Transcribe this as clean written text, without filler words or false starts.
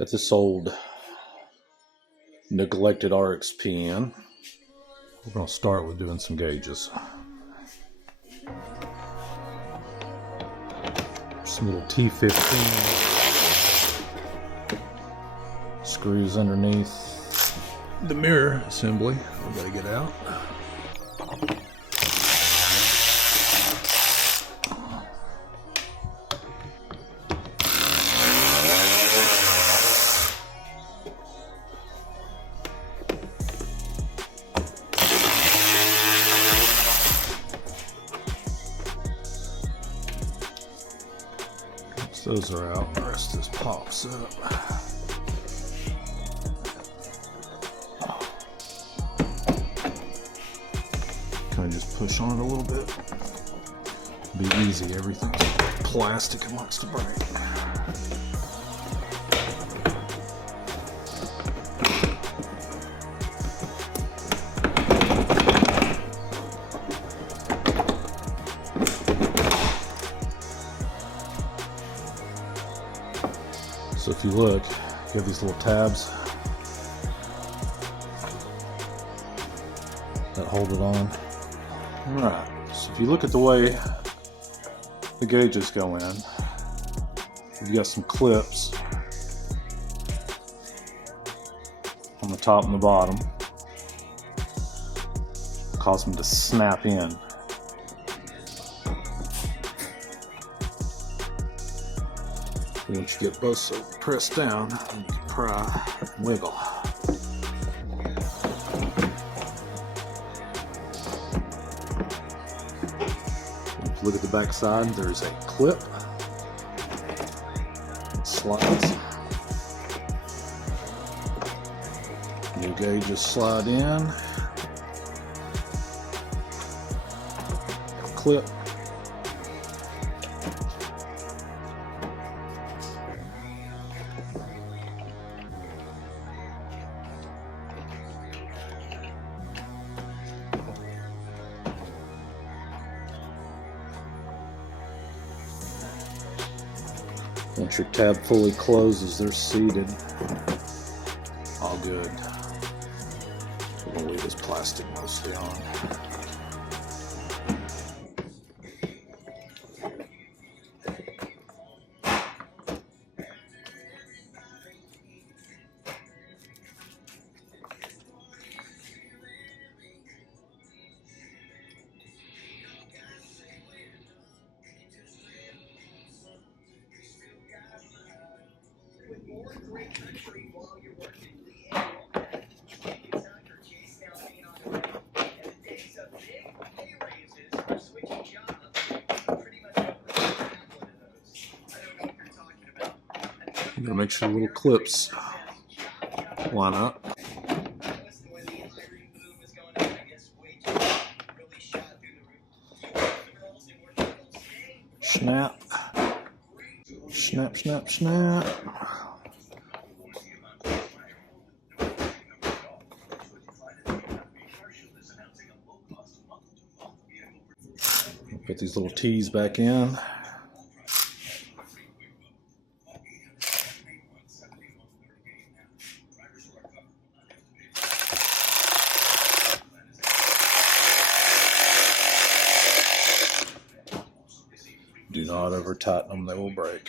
Got this old neglected RXT in. We're going to start with doing some gauges. Some little T15 screws underneath the mirror assembly. I've got to get out. Those are out, the rest just pops up. Kind of just push on it a little bit. Be easy, everything's plastic and likes to break. So if you look, you have these little tabs that hold it on. Alright, so if you look at the way the gauges go in, you've got some clips on the top and the bottom, cause them to snap in. Once you get both so pressed down, you can pry and wiggle. If you look at the back side, there's a clip. It slides. New gauges slide in. Clip. Once your tab fully closes, they're seated. All good. We're going to leave this plastic mostly on. You gotta make sure the little clips line up. Snap. Snap, snap, snap. Put these little T's back in. Do not over tighten them, they will break.